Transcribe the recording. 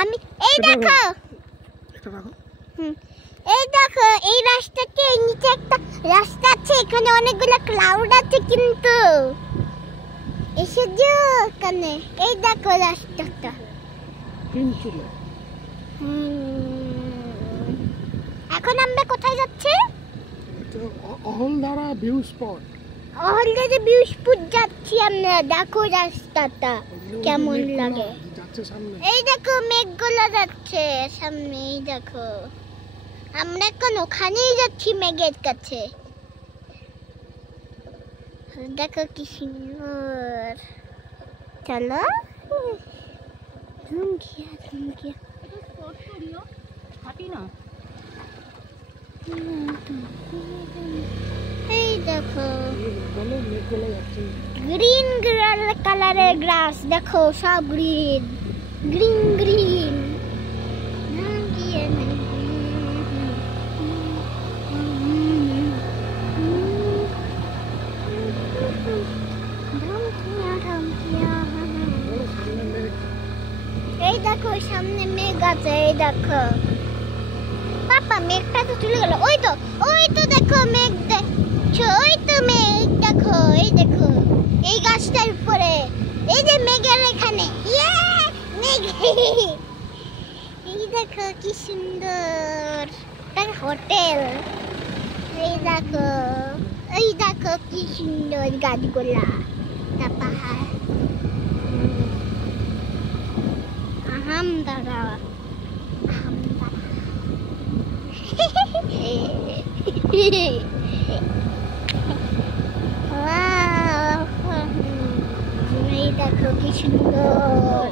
আমি এই দেখো এই দেখো এই রাস্তাতে নিচে একটা রাস্তা আছে, এখানে অনেকগুলো ক্লাউড আছে কিন্তু এসে যে এখানে এই দেখো রাস্তাটা। এখন আমরা কোথায় যাচ্ছি? Ahaldara view spot. Ahaldara view spot যাচ্ছি আমরা। দেখো রাস্তাটা কেমন লাগে। এই দেখো মেঘগুলো যাচ্ছে সামনে, এই দেখো আমরা এখন ওখানেই যাচ্ছি মেঘের কাছে। দেখো কি সুন্দর। চলো এই দেখো গ্রিন কালারের গ্রাস, দেখো সব গ্রিন গ্রিন গ্রিন। এই দেখো সামনে মেঘ আছে, এই দেখো পাপা মেঘটা তো চলে গেল। ওই তো দেখো মেঘ, দেখছো ওই তো মেঘ দেখো, এই দেখো এই গাছটার উপরে এই যে মেঘের এখানে মেঘ। এই দেখো কি সুন্দর একটা হোটেল। এই দেখো কি সুন্দর গাছগুলা, পাহাড়। আহামদারা এই দেখো কি সুন্দর।